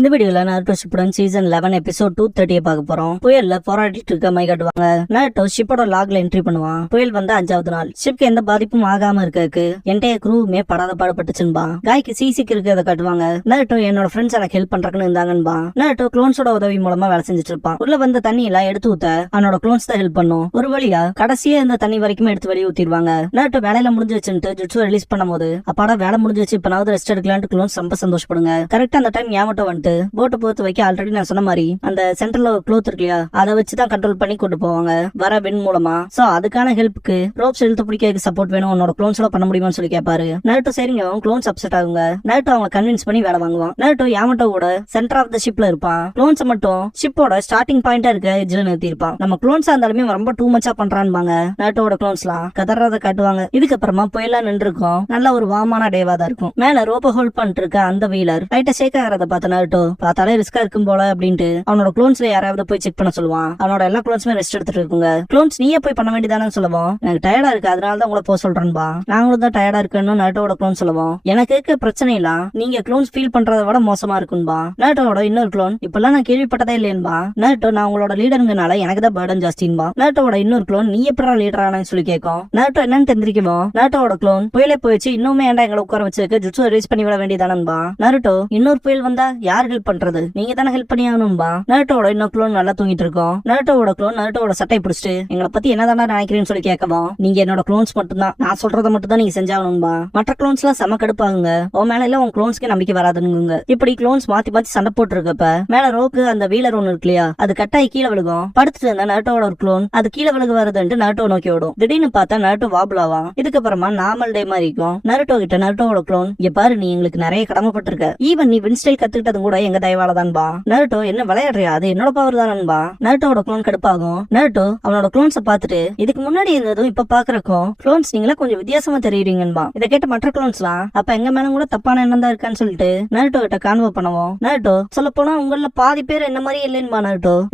இந்த வீடியோல நாருட்டோ Shippuden season 11 episode 230 பார்க்க போறோம். புயல்ல போராடிட்டு இருக்க மை காட்டுவாங்க. நாருட்டோ ஷிப்போட லாக்ல என்ட்ரி பண்ணுவான். புயல் வந்து 5வது நாள். ஷிப்க்கு எந்த பாதிப்பும் ஆகாம இருக்கக்கு என்டைய க்ரூவுமே படாத பாடுபட்டுச்சுன்பா. காய்க்கு சிசிக்கு இருக்கிறத காட்டுவாங்க. நாருட்டோ என்னோட ஃப்ரெண்ட்ஸ் எனக்கு ஹெல்ப் பண்றதுன்னு இருந்தாங்கன்பா. நாருட்டோ க்ளோன்ஸோட உதவி மூலமா வேலை செஞ்சுட்டு இருப்பான். உள்ள வந்த தண்ணி எல்லாம் எடுத்து ஊத்த அவனோட க்ளோன்ஸ் தான் ஹெல்ப் பண்ணும். ஒரு வழியா கடைசியா இந்த தண்ணி வரைக்கும் எடுத்து வெளியே ஊத்திடுவாங்க. நாருட்டோ வேலையில முடிஞ்சு வச்சுட்டு ஜுட்சு ரிலீஸ் பண்ணும்போது அப்பாடா வேலை முடிஞ்சு வச்சு இப்பனாவது ரெஸ்ட் எடுக்கலான்ட்டு க்ளோன்ஸ் ரொம்ப சந்தோஷப்படுங்க. கரெக்டா அந்த டைம் யாமட்டோ வந்துட்டு போட்டை போத்து வைக்க ஆல்ரெடி நான் சொன்ன மாதிரி அந்த சென்டர்ல ஒரு க்ளோத் இருக்கு இல்லையா, அதை வச்சுதான் கண்ட்ரோல் பண்ணி கொண்டு போவாங்க வர வின் மூலமா. சோ அதுக்கான ஹெல்ப்புக்கு ரோப்ஸ் இழுத்து பிடிக்க சப்போர்ட் வேணும், உன்னோட க்ளோன்ஸ்ல பண்ண முடியுமான்னு சொல்லி கேட்பாரு. நாருட்டோ சரிங்க, க்ளோன்ஸ் அப்செட் ஆகுங்க. நாருட்டோ அவங்க கன்வின்ஸ் பண்ணி வேலை வாங்குவான். நாருட்டோ யாமட்டோவோட சென்டர் ஆஃப் த ஷிப்ல இருப்பான். க்ளோன்ஸ் மட்டும் ஷிப்போட ஸ்டார்டிங் பாயிண்டா இருக்க எட்ஜ்ல நிறுத்தி இருப்பான். நம்ம க்ளோன்ஸா இருந்தாலுமே ரொம்ப டூ மச்சா பண்றான்பாங்க. நாருட்டோவோட க்ளோன்ஸ்லாம் கதறத காட்டுவாங்க. இதுக்கப்புறமா புயலா நின்று இருக்கும். நல்ல ஒரு வாமான டேவா தான் இருக்கும். மேல ரோப்ப ஹோல்ட் பண்ணிட்டு இருக்க அந்த வீலர் லைட்டா ஷேக் ஆகிறத பார்த்த நாருட்டோ பார்த்தாலே ரிஸ்கா இருக்கும் போல அப்படின்ட்டு அவனோட க்ளோன்ஸ்ல யாராவது போய் செக் பண்ண சொல்லுவான். அவனோட எல்லா க்ளோன்ஸுமே ரெஸ்ட் எடுத்துட்டு இருக்குங்க. க்ளோன்ஸ் நீயே போய் பண்ண வேண்டியதானு சொல்லுவோம். எனக்கு டயர்டா இருக்கு, அதனாலதான் உங்களை போக சொல்றேன்பா. நாங்களும் தான் டயர்டா இருக்குன்னு நாருட்டோவோட க்ளோன் சொல்லுவோம். எனக்கு இருக்க பிரச்சனை எல்லாம் நீங்க க்ளோன்ஸ் ஃபீல் பண்றதை விட மோசமா இருக்குன்பா. நாருட்டோவோட இன்னொரு க்ளோன் இப்பெல்லாம் நான் கேள்விப்பட்டதே இல்லையன்பா. நாருட்டோ நான் உங்களோட லீடருங்கனால எனக்கு தான் பர்டன் ஜாஸ்தின்பா. நாருட்டோவோட இன்னொரு க்ளோன் நீ எப்படா லீடர் ஆனான்னு சொல்லி கேட்கும். நாருட்டோ என்னன்னு தெரிஞ்சிருக்கோம். நாருட்டோவோட க்ளோன் புயலே போயிடுச்சு, இன்னுமே ஏன்டா எங்களை உட்கார வச்சிருக்க, ஜுட்சு ரிலீஸ் பண்ணி விட வேண்டியதானன்பா. நாருட்டோ இன்னொரு புயல் வந்தா யார் ஹெல்ப் பண்றது, நீங்க தானே ஹெல்ப் பண்ணி ஆகணும்பா. நாருட்டோவோட இன்னொரு க்ளோன் நல்லா தூங்கிட்டு இருக்கோம். நாருட்டோவோட க்ளோன் நாருட்டோவோட சட்டை பிடிச்சிட்டு எங்களை பத்தி என்னதானா நினைக்கிறேன்னு சொல்லி கேட்கவும், நீங்க என்னோட க்ளோன்ஸ் மட்டும் தான், நான் சொல்றதை மட்டும் தான் நீங்க செஞ்சாகணும்பா. மற்ற க்ளோன்ஸ் எல்லாம் செம கடுப்பாகுங்க. உன் மேல எல்லாம் உன் க்ளோன்ஸ்க்கு நம்பிக்கை வராதுங்க. இப்படி க்ளோன்ஸ் மாத்தி மாத்தி சண்டை போட்டு இருக்கப்ப மேல ரோக்கு அந்த வீலர் ஒண்ணு இருக்கு இல்லையா, அது கட்டாயி கீழே விழுகும். படுத்துட்டு இருந்த நாருட்டோவோட ஒரு க்ளோன் அது கீழே விழுக வருதுன்ட்டு நாருட்டோ நோக்கி ஓடும். திடீர்னு பார்த்தா நாருட்டோ வாபிள் ஆவான். இதுக்கப்புறமா நார்மல் டே மாதிரி இருக்கும். நாருட்டோ கிட்ட நாருட்டோவோட க்ளோன், இங்க பாரு நீ எங்களுக்கு நிறைய கடமைப்பட்டிருக்க, ஈவன் நீ வின்ஸ்டைல் கத்துக்கிட்டது கூட எங்க தயவாலதான்பா. நாருட்டோ என்ன விளையாடுறியா, அது என்னோட பவர் தானன்பா. நாருட்டோவோட க்ளோன் கடுப்பாகும். நாருட்டோ அவனோட க்ளோன்ஸை பார்த்துட்டு இதுக்கு முன்னாடி இருந்ததும் இப்ப பாக்குறக்கும் க்ளோன்ஸ் நீங்களா கொஞ்சம் வித்தியாசமா தெரியுறீங்கன்பா. இதை கேட்ட மற்ற க்ளோன்ஸ்லாம் அப்ப எங்க மேல கூட தப்பான எண்ணம் தான் இருக்கான்னு சொல்லிட்டு நாருட்டோ கிட்ட கான்வோ பண்ணுவோம். நாருட்டோ சொல்ல போனா உங்கள பாதி பேர் என்ன மாதிரி இல்லைன்பா.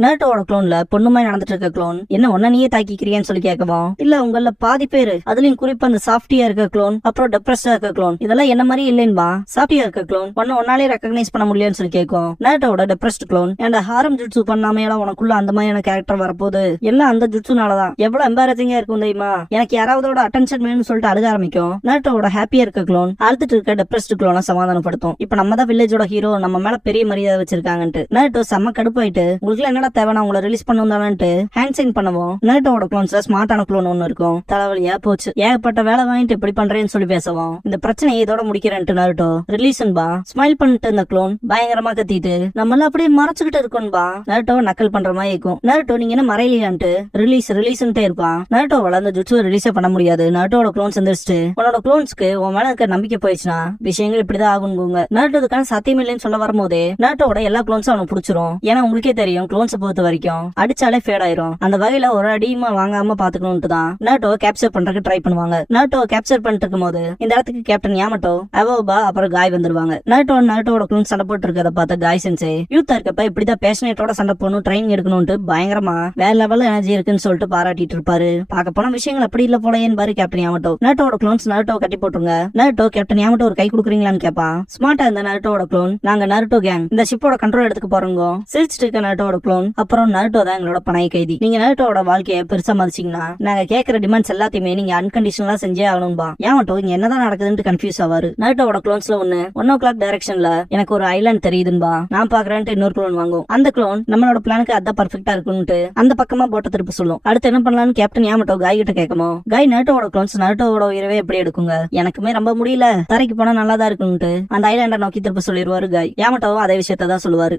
நாருட்டோவோட க்ளோன்ல பொண்ணுமாய் நடந்துட்டு இருக்க க்ளோன் என்ன ஒன்ன நீயே தாக்கிக்கிறியான்னு சொல்லி கேட்கவும், இல்ல உங்கள பாதி பேரு அதுலயும் குறிப்பா அந்த சாஃப்டியா இருக்க க்ளோன் அப்புறம் டெப்ரெஸ்டா இருக்க க்ளோன் இதெல்லாம் என்ன மாதிரி இல்லைன்பா. சாஃப்டியா இருக்க க்ளோன் ஒன்னாலே ரெகக்னைஸ் பண்ண முடியலன்னு சொல்லி கேட்கும். நாருட்டோவோட டெப்ரெஸ்ட் க்ளோன் என் ஹாரம் ஜுட்சு பண்ணாமையெல்லாம் உனக்குள்ள அந்த மாதிரியான கேரக்டர் வரப்போகுது, எல்லாம் அந்த ஜுட்சுனாலதான், எவ்வளவு எம்பாரசிங்கா இருக்கும் தெரியுமா, எனக்கு யாராவதோட அட்டென்ஷன் வேணும்னு சொல்லிட்டு அழுக ஆரம்பிக்கும். நாருட்டோவோட ஹாப்பியா இருக்க க்ளோன் அழுத்துட்டு இருக்க டெப்ரெஸ்ட் க்ளோனை சமாதானப்படுத்தும். இப்ப நம்ம தான் வில்லேஜோட ஹீரோ, நம்ம மேல பெரிய மரியாதை வச்சிருக்காங்கன்ட்டு நாருட்டோ செம்ம கடுப்பாயிட்டு உங்களுக்கு என்னடா தேவைன்னா உங்களை ரிலீஸ் பண்ணுவான்ட்டு ஹேண்ட் சைன் பண்ணுவோம். நாருட்டோவோட க்ளோன்ஸ்ல ஸ்மார்ட்டான க்ளோன் ஒன்னு இருக்கும். தலைவலியா போச்சு, ஏகப்பட்ட வேலை வாங்கிட்டு இப்படி பண்றேன்னு சொல்லி பேசுவோம். இந்த பிரச்சனையை இதோட முடிக்கிறேன்ட்டு நாருட்டோ ரிலீஸ்ன்பா ஸ்மைல் பண்ணிட்டு இந்த க்ளோன் பயங்கரமா கத்திட்டு நம்மள அப்படியே மறைச்சுக்கிட்டு இருக்கோன்பா. நாருட்டோ நக்கல் பண்ற மாதிரி இருக்கும். நாருட்டோ நீங்க என்ன மறையிலையான்ட்டு ரிலீஸ்ன்ட்டே இருப்பான். நாருட்டோவால அந்த ஜுட்சுவை ரிலீஸே பண்ண முடியாது. நாருட்டோட க்ளோன்ஸ் எந்திரிச்சிட்டு உன்னோட க்ளோன்ஸ்க்கு உன் மேல இருக்க நம்பிக்கை போயிடுச்சுன்னா விஷயங்கள் இப்படிதான் ஆகுங்க. நாருட்டோதுக்கான சத்தியம் இல்லைன்னு சொல்ல வரும்போதே நாருட்டோட எல்லா க்ளோன்ஸும் அவனுக்கு பிடிச்சிரும். ஏன்னா உங்களுக்கே தெரியும் க்ளோன்ஸை பொறுத்த வரைக்கும் அடிச்சாலே ஃபேட் ஆயிரும். அந்த வகையில ஒரு அடியுமா வாங்காம பாத்துக்கணும்னு தான் நாருட்டோ கேப்சர் பண்றதுக்கு ட்ரை பண்ணுவாங்க. நாருட்டோ கேப்சர் பண்ணிட்டு இருக்கும் போது இந்த இடத்துக்கு கேப்டன் யாமட்டோ அவோபா அப்புறம் காய் வந்துருவாங்க. நாருட்டோட க்ளோன்ஸ் சண்டை போட்டு இருக்கிறத பார்த்த காய் சென்சே யூத்தா இருக்கப்ப இப்படிதான் பேஷனேட்டோட சண்டை போகணும், ட்ரைனிங் எடுக்கணும்ட்டு பயங்கரமா வேற லெவல்ல எனர்ஜி இருக்குன்னு சொல்லிட்டு பாராட்டிட்டு இருப்பாரு. பார்க்க போன விஷயங்கள் அப்படி இல்ல போலயேன்னு பாரு கேப்டன் யாமட்டோ. நாருட்டோட க்ளோன்ஸ் நாருட்டோ கட்டி போட்டுருங்க. நாருட்டோ கேப்டன் யாமட்டோ ஒரு கை கொடுக்குறீங்களான்னு கேட்பான். ஸ்மார்ட்டா இருந்த நாருட்டோட க்ளோன், நாங்க நாருட்டோ கேங் இந்த ஷிப்போட கண்ட்ரோல் எடுத்துக்க போறோங்க. சிரிச்சிட்டு இருக்க நாருட்டோட க்ளோன், அப்புறம் நாருட்டோ தான் எங்களோட பணைய கைதி, நீங்க நாருட்டோட வாழ்க்கையை பெருசா மதிச்சீங்கன்னா நாங்க கேட்கிற டிமாண்ட்ஸ் எல்லாத்தையுமே நீங்க அன்கண்டிஷனலா செஞ்சே ஆகணும்பா. யாமட்டோ இங்க என்னதான் நடக்குதுன்னு கன்ஃபியூஸ் ஆவாரு. நாருட்டோட க்ளோன்ஸ்ல ஒன்னு 1:00 டைரக்ஷன்ல எனக்கு ஒரு ஐலாண்ட் தெரியுதுன்பா, நான் பாக்குறேன்ட்டு இன்னொரு க்ளோன் வாங்கும். அந்த க்ளோன் நம்மளோட பிளானுக்கு அதான் பர்ஃபெக்ட்டா இருக்கும்ட்டு அந்த பக்கமா போட்ட திருப்ப சொல்லும். அடுத்து என்ன பண்ணலாம்னு கேப்டன் யாமட்டோ காய் கிட்ட கேட்கமோ, காய் நாருட்டோட க்ளோன்ஸ் நாருட்டோட உயிரவே எப்படி எடுக்குங்க, எனக்குமே ரொம்ப முடியல, தரைக்கு போனா நல்லா தான் இருக்கும்ட்டு அந்த ஐலாண்டை நோக்கி திருப்ப சொல்லிடுவாரு காய். யாமட்டோவும் அதே விஷயத்தான் சொல்லுவாரு.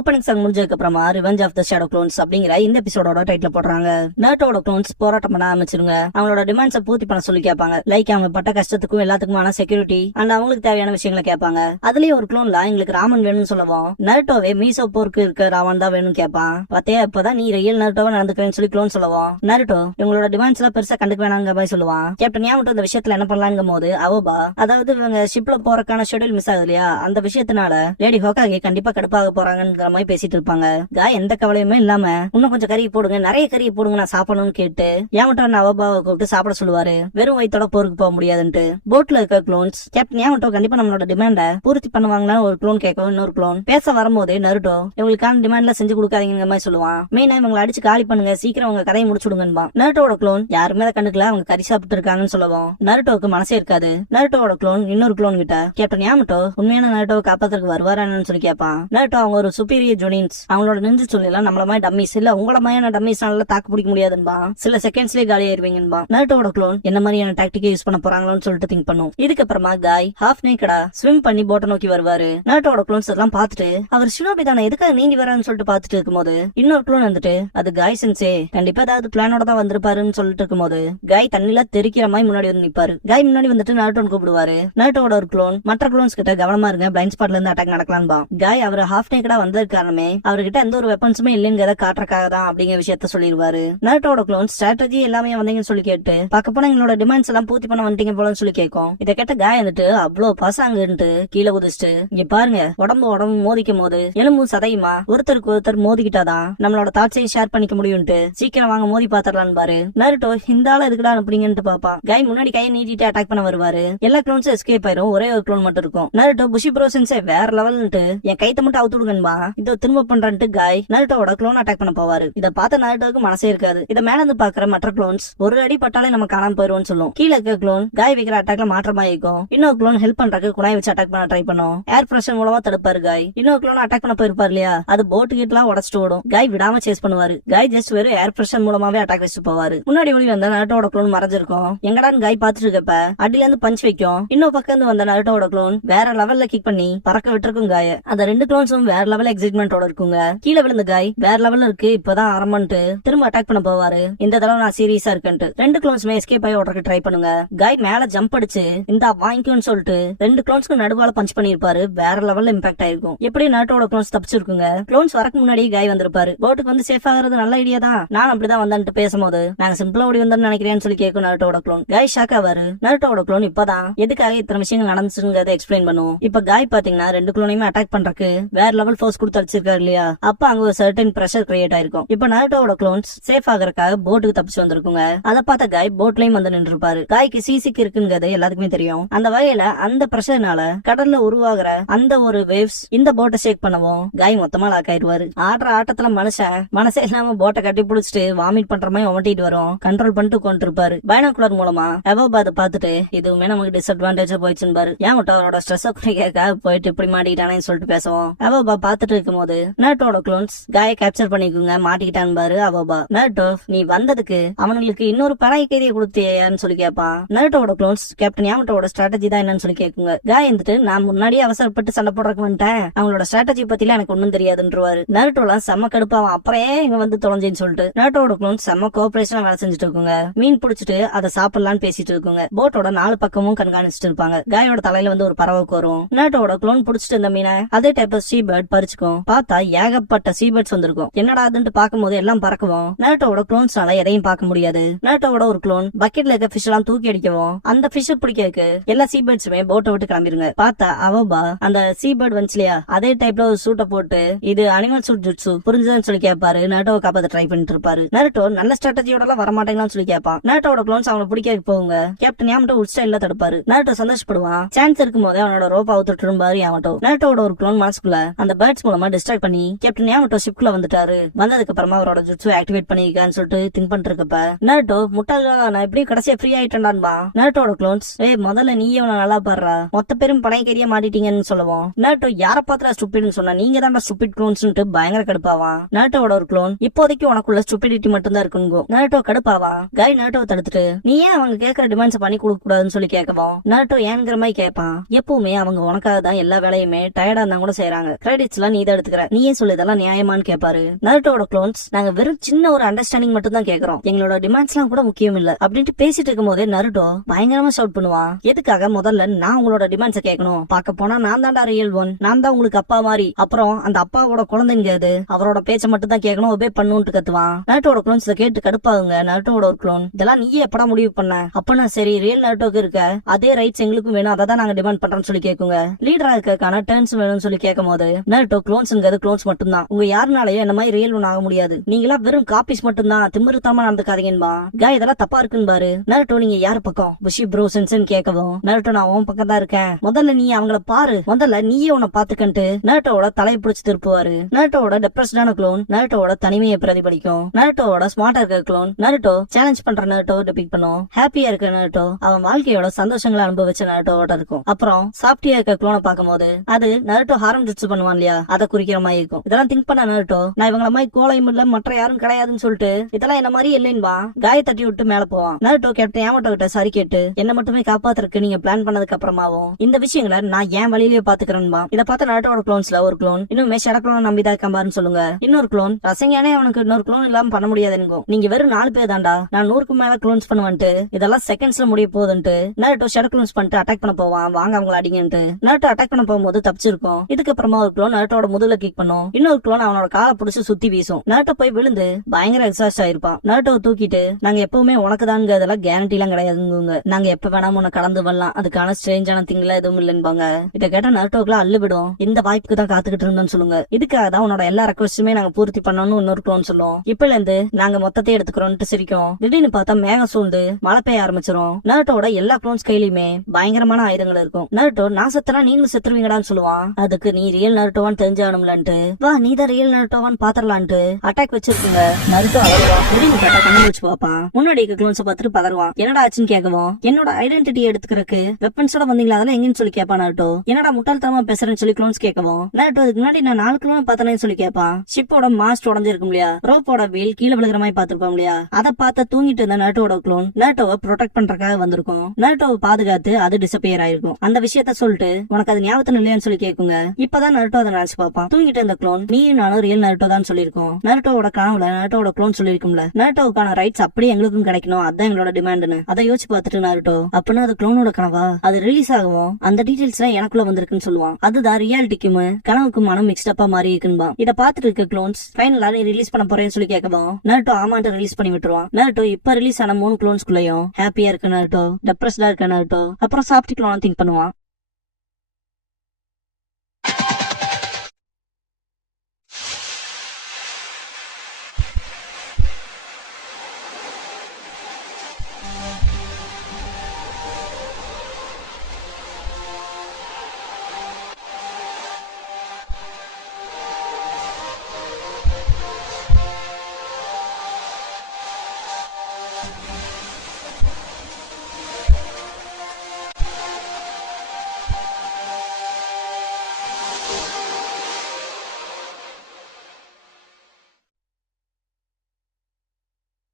ஓப்பனிங் சாங் முடிஞ்சதுக்கு அப்புறமா revenge of the shadow clones அப்படிங்கிற இந்த எபிசோடோட டைட்டில் போடுறாங்க. நருட்டோட க்ளோன்ஸ் போராட்டம் பண்ண ஆரம்பிச்சிருங்க. அவங்களோட டிமாண்ட்ஸை பூர்த்தி பண்ண சொல்லி கேட்பாங்க. லைக் அவங்க பட்ட கஷ்டத்துக்கும் எல்லாத்துக்குமான செக்யூரிட்டி அண்ட் அவங்களுக்கு தேவையான விஷயங்களை கேட்பாங்க. அதுலயே ஒரு க்ளோன்ல எங்களுக்கு ராமன் வேணும்னு சொல்லுவோம். நருட்டோவே மீசோ போருக்கு இருக்க ராமன் தான் வேணும்னு கேட்பான். பத்தையா இப்பதான் நீ ரியல் நருட்டோவா நடந்துக்கிறேன்னு சொல்லி க்ளோன் சொல்லுவோம். நருட்டோ இவங்களோட டிமாண்ட்ஸ் எல்லாம் பெருசா கண்டுக்க வேணாங்க மாதிரி சொல்லுவான். கேப்டன் யாமட்டோ இந்த விஷயத்துல என்ன பண்ணலாங்கும் போது அவோபா, அதாவது இவங்க ஷிப்ல போறக்கான ஷெட்யூல் மிஸ் ஆகுது இல்லையா, அந்த விஷயத்தினால லேடி ஹோக்காகி கண்டிப்பா கடுப்பாக போறாங்கிற மாதிரி பேசிட்டு இருப்பாங்க. காய் எந்த கவலையுமே இல்லாம இன்னும் கொஞ்சம் கறி போடுங்க, நிறைய கறி போடுங்க, நான் சாப்பிடணும்னு கேட்டு யாமட்டோ அவோபாவை கூப்பிட்டு சாப்பிட சொல்லுவாரு. வெறும் வயித்தோட போருக்கு போக முடியாதுன்ட்டு. போட்ல இருக்க க்ளோன்ஸ் கேப்டன் யாமட்டோ கண்டிப்பா நம்மளோட டிமாண்ட பூர்த்தி பண்ணுவாங்கன்னா ஒரு க்ளோன் கேட்கும். இன்னொரு க்ளோன் பேச வரும்போது நருட்டோ இவங்களுக்கான டிமாண்ட்ல செஞ்சு கொடுக்காதீங்க மாதிரி சொல்லுவான். மெயினா இவங்களை அடிச்சு காலி பண்ணுங்க, சீக்கிரம் உங்க கதையை முடிச்சுடுங்கன்பா. நருட்டோட க்ளோன் யாருமே அதை கண்டுக்கல, அவங்க கறி சாப்பிட்டு இருக்காங்கன்னு சொல்லுவோம். நருட்டோவுக்கு மனசே இருக்காது. நருட்டோட க்ளோன் இன்னொரு க்ளோன் கிட்ட கேப்டன் யாமட்டோ உண்மையான நருட்டோவை காப்பாத்துறதுக்கு வருவாரான்னு சொல்லி கேட்பான். நருட்டோ அவங்க ஒரு சுப்பீரியர் ஜூனியன்ஸ், அவங்களோட நெஞ்சு சொல்லலாம் நம்மள மாதிரி டம்மிஸ் இல்ல, உங்கள மாதிரியான டம்மிஸ்னால தாக்கு பிடிக்க முடியாதுன்பா, சில செகண்ட்ஸ்லயே காலி ஆயிருவீங்கன்பா. நருட்டோட க்ளோன் என்ன மாதிரியான டாக்டிக்கை யூஸ் பண்ண போறாங்களோன்னு சொல்லிட்டு திங்க் பண்ணும். இதுக்கப்புறமா காய் ஹாஃப் நேக்கடா ஸ்விம் பண்ணி போட்டை நோக்கி வருவாரு. நருட்டோட க்ளோன்ஸ் எல்லாம் பார்த்துட்டு அவர் ஷினோபி தானே எதுக்காக நீந்தி வரான்னு சொல்லிட்டு பார்த்துட்டு இருக்கும்போது இன்னொரு க்ளோன் வந்துட்டு அது காய் சென்சே கண்டிப்பா ஏதாவது பிளானோட தான் வந்திருப்பாருன்னு சொல்லிட்டு இருக்கும்போது காய் தண்ணில தெரிக்கிற மாதிரி முன்னாடி வந்து நிப்பாரு. காய் முன்னாடி வந்துட்டு நருட்டோன்னு கூப்பிடுவாரு. நருட்டோட ஒரு க்ளோன் மற்ற க்ளோன்ஸ் கிட்ட கவனமா இருங்க, பிளைண்ட் ஸ்பாட்ல இருந்து அட்டாக் நடக்கலான்பா. காய் அவர் ஹாஃப் நேக்கடா வந்தது காரணமே அவர்கிட்ட எந்த ஒரு வெப்பன்ஸுமே இல்லைங்கிறத காட்டுறக்காக தான் அப்படிங்கிற விஷயத்த சொல்லிடுவாரு. நருட்டோட க்ளோன் ஸ்ட்ராட்டஜி எல்லாமே வந்தீங்கன்னு சொல்லி கேட்டு பார்க்க போனா எங்களோட டிமாண்ட்ஸ் எல்லாம் பூர்த்தி பண்ண வந்துட்டீங்க போலன்னு சொல்லி கேட்கும். இதை கேட்ட காய் வந்துட்டு அவ்வளவு பசாங்கன்ட்டு கீழே குதிச்சுட்டு இங்க பாருங்க, உடம்பு மோதிக்கும் போது எலும்பு சதையுமா ஒருத்தருக்கு ஒருத்தர் மோதிக்கிட்டாதான் நம்மளோட தாட்சையும் ஷேர் பண்ணிக்க முடியும்ட்டு சீக்கிரம் வாங்க மோதி பாத்திரலான்னு பாரு. நருட்டோ இந்த ஆள எதுக்குடா அப்படிங்கன்னு பாப்பான். காய் முன்னாடி கையை நீட்டிட்டு அட்டாக் பண்ண வருவாரு. எல்லா க்ளோன்ஸும் எஸ்கேப் ஆயிரும், ஒரே ஒரு க்ளோன் மட்டும் இருக்கும். நருட்டோ புஷி ப்ரோசன்ஸே வேற லெவல்ன்ட்டு என் கைத்த மட்டும் அவுத்து விடுங்கன்பா, இதோ திரும்ப பண்றான்ட்டு காய் நருட்டோட க்ளோன் அட்டாக் பண்ண போவாரு. இதை பார்த்த நருட்டோக்கு மனசே இருக்காது. இதை மேல இருந்து பாக்குற மற்ற க்ளோன்ஸ் ஒரு அடி பட்டாலே நம்ம காணாம போயிருவோம்னு சொல்லும். கீழே இருக்க க்ளோன் காய் வைக்கிற அட்டாக்ல மாற்றமா இருக்கும். இன்னொரு க்ளோன் ஹெல்ப் பண்றதுக்கு குணாய் வச்சு அட்டாக் பண்ண ட்ரை பண்ணும். ஏர் பிரஷர் மூலமா தடுப்பாரு காய். இன்னொரு க்ளோன் அட்டாக் பண்ண போயிருப்பாரு இல்லையா, அது போட்டு கிட்டலாம் உடச்சிட்டு ஓடும். காய் விடாம சேஸ் பண்ணுவாரு. காய் ஜஸ்ட் வெறும் ஏர் பிரஷர் மூலமாவே அட்டாக் வச்சு போவாரு. முன்னாடி ஒளி வந்த நருட்டோட க்ளோன் மறைஞ்சிருக்கும். எங்கடான்னு காய் பாத்துட்டு இருக்கப்ப அடியில இருந்து பஞ்ச் வைக்கும். இன்னொரு பக்கம் இருந்து வந்த நருட்டோட க்ளோன் வேற லெவல்ல கிக் பண்ணி பறக்க விட்டுருக்கும் காய. அந்த ரெண்டு க்ளோன்ஸும் வேற லெவல் எக்ஸைட்மெண்டோட இருக்குங்க. கீழே விழுந்த காய் வேற லெவல்ல இருக்கு, இப்பதான் ஆரம்பம்ட்டு திரும்ப அட்டாக் பண்ண போவாரு. இந்த தடவை நான் சீரியஸா இருக்கேன்ட்டு ரெண்டு க்ளோன்ஸுமே எஸ்கேப் ஆகி ஓடுறதுக்கு ட்ரை பண்ணுங்க. காய் மேல ஜம்ப் அடிச்சு இந்த வாங்கிக்கும்னு சொல்லிட்டு ரெண்டு க்ளோன்ஸ்க்கு நடுவால பஞ்ச் பண்ணிருப்பாரு. வேற லெவல்ல இம்பாக்ட் ஆயிருக்கும். எப்படி நருட்டோட க்ளோன்ஸ் தப்பிச்சிருக்குங்க. க்ளோன்ஸ் வரக்கு முன்னாடி காய் வந்திருப்பாரு. போட்டுக்கு வந்து சேஃப் ஆகிறது நல்ல ஐடியா தான், நான் அப்படிதான் வந்தான்ட்டு பேசும்போது நாங்க சிம்பிளா ஓடி வந்தோம்னு நினைக்கிறேன்னு சொல்லி கேட்கும் நருட்டோட க்ளோன். காய் ஷாக் ஆவாரு. நருட்டோட க்ளோன் இப்பதான் எதுக்காக இத்தனை விஷயங்கள் நடந்துச்சுங்கிறத எக்ஸ்பிளைன் பண்ணும். இப்ப காய் பாத்தீங்கன்னா ரெண்டு க்ளோனையுமே அட்டாக் பண்றதுக்கு வேற லெவல் ஃபோர்ஸ் கொடுத்து அடிச்சிருக்காரு இல்லையா, அப்ப அங்க ஒரு சர்டன் பிரஷர் கிரியேட் ஆயிருக்கும். இப்ப நருட்டோட க்ளோன்ஸ் சேஃப் ஆகிறதுக்காக போட்டுக்கு தப்பிச்சு வந்திருக்குங்க. அதை பார்த்த காய் போட்லயும் வந்து நின்று இருப்பாரு. காய்க்கு சீசிக்கு இருக்குங்கிறது எல்லாத்துக்குமே தெரியும். அந்த வகையில அந்த பிரஷர்னால கடல்ல உருவாகிற அந்த ஒரு வேவ்ஸ் இந்த போட்டை ஷேக் பண்ணவும் காய் மொத்தமா லாக் ஆயிடுவாரு. ஆடுற ஆட்டத்துல மனுஷன் மனசே இல்லாம போட்டை கட்டி பிடிச்சிட்டு வாமிட் பண்ற மாதிரி ஒமட்டிட்டு வரும். கண்ட்ரோல் பண்ணிட்டு கொண்டு இருப்பாரு. பைனாகுலர் மூலமா அவோபாத பாத்துட்டு இதுவுமே நமக்கு டிஸ்அட்வான்டேஜா போயிடுச்சுன்னு பாரு. ஏன் மட்டும் அவரோட ஸ்ட்ரெஸ் குறைக்க போயிட்டு இப்படி மாட்டிக்கிட்டானேன்னு சொல்லிட்டு பேசுவோம். அவோபா பாத்துட்டு இருக்கும் போது நருட்டோட க்ளோன்ஸ் காயை கேப்சர் பண்ணிக்குங்க, மாட்டிக்கிட்டான்னு பாரு அவோபா. நருட்டோ நீ வந்ததுக்கு அவனுங்களுக்கு இன்னொரு பராய் கைதியை கொடுத்தியான்னு சொல்லி கேட்பான். நருட்டோட க்ளோன்ஸ் கேப்டன் யாமட்டோட ஸ்ட்ராட்டஜி தான் என்னன்னு சொல்லி கேக்குங்க. காய் இருந்துட்டு நான் முன்னாடியே அவசரப்பட்டு சண்டை போடுறதுக்கு வந்துட்டேன், அவங்களோட ஸ்ட்ராட்டஜி பத்தில எனக்கு ஒன்னும் தெரியாதுன்றவாரு. நருட்டோலாம் செம்ம கடுப்பாவும் அப்புறம் இங்க வந்து தொலைஞ்சேன்னு சொல்லிட்டு நருட்டோட க்ளோன்ஸ் செம்ம கோஆபரேஷனா வேலை செஞ்சுட்டு இருக்குங்க. மீன் பிடிச்சிட்டு அதை சாப்பிடலான்னு பேசிட்டு இருக்குங்க. போட்டோட 4 பக்கமும் கண்காணிச்சுட்டு இருப்பாங்க. காயோட தலையில வந்து ஒரு பறவைக்கு வரும். நருட்டோட க்ளோன் பிடிச்சிட்டு இருந்த மீனை அதே டைப் ஆஃப் சீபர்ட் பறிச்சுக்கும். பார்த்தா ஏகப்பட்ட சீபர்ட்ஸ் வந்திருக்கும். என்னடா அதுன்னு பாக்கும்போது எல்லாம் பறக்கவும் நருட்டோட க்ளோன்ஸ்னால எதையும் பார்க்க முடியாது. நருட்டோட ஒரு க்ளோன் பக்கெட்ல இருக்க ஃபிஷ் எல்லாம் தூக்கி அடிக்கவும் அந்த ஃபிஷ் பிடிக்கிறதுக்கு எல்லா சீபர்ட்ஸுமே போட்டை விட்டு கிளம்பிருங்க. பார்த்தா அவோபா அந்த சீபர்ட் வந்துச்சு இல்லையா, அதே டைப்ல ஒரு சூட்டை போட்டு இது அனிமல் சூட் ஜுட்சு புரிஞ்சுதுன்னு சொல்லி கேட்பாரு. நருட்டோவை காப்பாத்த ட்ரை பண்ணிட்டு இருப்பாரு. நருட்டோ நல்ல ஸ்ட்ராட்டஜியோட எல்லாம் வரமாட்டேங்கன்னு சொல்லி கேட்பான். நருட்டோட க்ளோன்ஸ் அவனை பிடிக்க போங்க. கேப்டன் யாமட்டோ உட் ஸ்டைல்ல தடுப்பாரு. நருட்டோ சந்தோஷப்படுவான். சான்ஸ் இருக்கும் போதே அவனோட ரோப் அவுத்துட்டு இருப்பாரு யாமட்டோ. நருட்டோட ஒரு க்ளோன் மனசுக்குள்ள அந்த பேர்ட்ஸ் மூலமா டிஸ்ட்ராக்ட் பண்ணி கேப்டன் யாமட்டோ ஷிப்குள்ள வந்துட்டாரு. வந்ததுக்கு அப்புறமா அவரோட ஜுட்சு ஆக்டிவேட் பண்ணிருக்கான்னு சொல்லிட்டு திங்க் பண்ணிட்டு இருக்கப்ப நருட்டோ முட்டாளா நான் எப்படி கடைசியா ஃப்ரீ ஆயிட்டேன்டான்பா. நருட்டோட க்ளோன்ஸ் முதல்ல நீ அவனை நல்லா பாடுறா, மொத்த பேரும் படையக்கரியா மாட்டிட்டீங்கன்னு சொல்லுவோம். நருட்டோ யார பாத்திரா ஸ்டூபிட்னு சொன்னா நீங்க தான் ஸ்டூபிட் க்ளோன்ஸ் பயங்கர கடுப்பாவான். நருட்டோட ஒரு க்ளோன் இப்போதைக்கு உனக்குள்ள ஸ்டூபிடிட்டி மட்டும் தான் இருக்குங்க. நருட்டோ கடுப்பாவான். காய் நருட்டோவை தடுத்துட்டு நீ ஏன் அவங்க கேட்கற டிமாண்ட்ஸ் பண்ணி கொடுக்க கூடாதுன்னு சொல்லி கேட்கவும் நருட்டோ ஏங்கிற மாதிரி கேட்பான். எப்பவுமே அவங்க உனக்காக தான் எல்லா வேலையுமே டயர்டா இருந்தா கூட செய்யறாங்க, கிரெடிட்ஸ் எல்லாம் நீ தான் எடுத்துக்கிற, நீயே சொல்லு இதெல்லாம் நியாயமான்னு கேட்பாரு. நருட்டோட க்ளோன்ஸ், நாங்க வெறும் சின்ன ஒரு அண்டர்ஸ்டாண்டிங் மட்டும் தான் கேக்குறோம், எங்களோட டிமாண்ட்ஸ் எல்லாம் கூட முக்கியம் இல்ல அப்படின்ட்டு பேசிட்டு இருக்கும் போதே நருட்டோ பயங்கரமா ஷவுட் பண்ணுவான். எதுக்காக முதல்ல நான் உங்களோட டிமாண்ட்ஸை கேட்கணும், பார்க்க போனா நான் தான்டா ரியல் ஒன், நான் தான் உங்களுக்கு அப்பா மாதிரி, அப்புறம் அந்த அப்பாவோட குழந்தைங்க அது, அவரோட பேச்ச மட்டும் தான் கேட்கணும், ஒபே பண்ணுன்னு கத்துவான். நருட்டோட க்ளோன்ஸ் கேட்டு கடுப்பாகுங்க. நருட்டோட ஒரு க்ளோன், இதெல்லாம் நீயே எப்படா முடிவு பண்ண, அப்பனா சரி ரியல் நருட்டோக்கு இருக்க அதே ரைட்ஸ் எங்களுக்கும் வேணும், அதை தான் நாங்க டிமாண்ட் பண்றோம்னு சொல்லி கேக்குங்க. லீடரா இருக்கான டர்ன்ஸ் வேணும்னு சொல்லி கேட்கும் போது நருட்டோ க்ளோன்ஸ்ங்கிறது க்ளோன்ஸ் மட்டும் தான், உங்க யாருனாலயும் என்ன மாதிரி ரியல் ஒன் ஆக முடியாது, நீங்களா வெறும் காப்பீஸ் மட்டும் தான், திமிருத்தமா நடந்துக்காதீங்கன்பா. காய் இதெல்லாம் தப்பா இருக்குன்னு பாரு. நருட்டோ நீங்க யாரு பக்கம், புஷி ப்ரோ சென்சன் கேட்கவும் நருட்டோ நான் உன் பக்கம் தான் இருக்கேன், முதல்ல நீ அவங்கள பாரு, முதல்ல நீயே உன்னை பாத்துக்கன்ட்டு நருட்டோட தலையை பிடிச்சு திருப்புவாரு. நருட்டோட டெப்ரஸ்டான க்ளோன் நருட்டோட தனிமையை பிரதிபலிக்கும். நருட்டோட ஸ்மார்ட்டா இருக்க க்ளோன் நருட்டோ சேலஞ்ச் பண்ற நருட்டோ டிபிக் பண்ணும். ஹாப்பியா இருக்க நருட்டோ அவன் வாழ்க்கையோட சந்தோஷங்களை அனுபவிச்ச நருட்டோட இருக்கும். அப்புறம் சாஃப்டியா இருக்க க்ளோனை பார்க்கும்போது அது நருட்டோ ஹாரம் ஜுட்சு பண்ணுவான் இல்லையா, அதை குறிக்கிற மாதிரி இருக்கும். இதெல்லாம் திங்க் பண்ண நருட்டோ நான் இவங்கள மாதிரி கோலையும் இல்ல மற்ற யாரும் கிடையாதுன்னு சொல்லிட்டு இதெல்லாம் என்ன மாதிரி இல்லைன்பா காய தட்டி விட்டு மேல போவான். நருட்டோ கேப்டன் யாமட்டோ கிட்ட சாரி கேட்டு என்ன மட்டுமே காப்பாத்துறதுக்கு நீங்க பிளான் பண்ணதுக்கு அப்புறமாவும் இந்த விஷயங்களை நான் ஏன் வழியிலேயே பாத்துக்கிறேன்பா. இதை பார்த்த நருட்டோட க்ளோன்ஸ்ல ஒரு க்ளோன் இன்னும் ஷட க்ளோன் நம்பிதான் இருக்கான்னு சொல்லுங்க. இன்னொரு க்ளோன் ரசங்கானே அவனுக்கு இன்னொரு க்ளோன் இல்லாம பண்ண முடியாதுங்க, நீங்க வெறும் 4 பேர் தான்டா, நான் 100க்கு மேல க்ளோன்ஸ் பண்ணுவேன்ட்டு இதெல்லாம் செகண்ட்ஸ்ல முடிய போகுதுன்ட்டு நருட்டோ ஷட க்ளோன்ஸ் பண்ணிட்டு அட்டாக் பண்ண போவான். வாங்க அவங்கள அடிங்கன்ட்டு நருட்டோ அட்டாக் பண்ண போகும்போது தப்பிச்சிருக்கும். இதுக்கு அப்புறமா ஒரு க்ளோன் நருட்டோட முதுகுல கிக் பண்ணும். இன்னொரு க்ளோன் அவனோட காலை பிடிச்சு சுத்தி வீசும். நருட்டோ போய் விழுந்து பயங்கர எக்ஸாஸ்ட் ஆயிருப்பான். நருட்டோ தூக்கிட்டு நாங்க எப்பவுமே உனக்கு தாங்க, அதெல்லாம் கேரண்டி எல்லாம் கிடையாதுங்க, நாங்க எப்ப வேணாம உன்னை கடந்து வரலாம், அதுக்கான ஸ்ட்ரேஞ்சான திங்ல எதுவும் இல்லைன்பாங்க. இதை கேட்ட நருட்டோக்குலாம் அள்ளு விடும். இந்த வாய்ப்புக்கு தான் காத்துக்கிட்டு இருந்தோம்னு சொல்லுங்க, இதுக்காக தான் உன்னோட எல்லா ரெக்வஸ்டுமே நாங்க பூர்த்தி பண்ணணும்னு இன்னொரு க்ளோன் சொல்லும். இப்பல இருந்து நாங்க மொத்தத்தை எடுத்துக்கிறோம்னு சிரிக்கும். திடீர்னு பார்த்தா மேகம் சூழ்ந்து மழை பெய்ய ஆரம்பிச்சிரும். நருட்டோட எல்லா க்ளோன்ஸ் கையிலுமே பயங்கரமான ஆயுதங்கள் இருக்கும். நருட்டோ நான் செத்துனா நீங்களும் செத்துருவீங்கடான்னு சொல்லுவான். அதுக்கு நீ ரியல் நருட்டோவான்னு தெரிஞ்சாகணும்லான்ட்டு வா நீ தான் ரியல் நருட்டோவான்னு பாத்திரலான்ட்டு அட்டாக் வச்சிருக்கீங்க. நருட்டோ அழகுவா திடீர்னு கேட்டா கண்ணு வச்சு பாப்பான். முன்னாடி க்ளோன்ஸை பார்த்துட்டு பதறுவான். என்னடா ஆச்சுன்னு கேட்கவும் என்னோட ஐடென்டிட்டி எடுத்துக்கிறதுக்கு வெப்பன்ஸோட வந்தீங்களா அதெல்லாம் எங்கன்னு சொல்லி கேட்பான். நருட்டோ என்னடா முட்டாள்தனமா பேசுறேன்னு சொல்லி க்ளோன்ஸ் கேட்கவும் நருட்டோ இதுக்கு முன்னாடி நான் 4 க்ளோன் பார்த்தேன்னு சொல்லி கேட்பான். ஷிப்போட மாஸ்ட் உடஞ்சிருக்கும் இல்லையா, ரோப்போட வீல் கீழே விழுகிற மாதிரி பாத்துருப்போம் இல்லையா, அதை பார்த்து தூங்கிட்டு இருந்த நருட்டோட க்ளோன் நருட்டோவை ப்ரொடெக்ட் பண்றதுக்காக வந்திருக்கும். நருட்டோவை பாதுகாத்து அது டிசப்பியர் ஆயிருக்கும். அந்த விஷயத்த சொல்லிட்டு உனக்கு அது ஞாபகத்துல இல்லையான்னு சொல்லி கேக்குங்க. இப்பதான் நருட்டோ அதை நினைச்சு பார்ப்பான். தூங்கிட்டு இருந்த க்ளோன் நீ நானும் ரியல் நருட்டோ தான் சொல்லிருக்கோம். நருட்டோட கனவுல நருட்டோட க்ளோன் சொல்லிருக்கும்ல நருட்டோவுக்கான ரைட்ஸ் அப்படியே எங்களுக்கும் கிடைக்கணும், அதான் எங்களோட டிமாண்ட்னு. அதை யோசிச்சு பார்த்துட்டு நருட்டோ அப்படின்னா அது க்ளோனோட கனவா, அது ரிலீஸ் ஆகும் அந்த டீடைல்ஸ் எல்லாம் எனக்குள்ள வந்திருக்குன்னு சொல்லுவான். அதுதான் ரியாலிட்டிக்கும் கனவுக்கும் மனம் மிக்ஸ்டப்பா மாறி இருக்குன்பா. இதை பார்த்துட்டு இருக்க க்ளோன்ஸ் ஃபைனலா நீ ரிலீஸ் பண்ண போறேன்னு சொல்லி கேட்கவும் நருட்டோ ஆமான்ட்டு ரிலீஸ் பண்ணி விட்டுருவான். நருட்டோ இப்ப ரிலீஸ் ஆன 3 க்ளோன்ஸ்குள்ளயும் ஹாப்பியா இருக்க நருட்டோ, டெப்ரஸ்டா இருக்க நருட்டோ, அப்புறம் சாஃப்ட் க்ளோன் திங்க் பண்ணுவான்.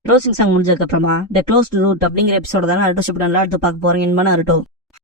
க்ளோசிங் சாங் முடிஞ்சதுக்கு அப்புறமா த க்ளோஸ்ட் ரூட் அப்படிங்கிற எபிசோட தான் நருட்டோ ஷிப்புடன் அடுத்து பார்க்க போறீங்க. நருட்டோ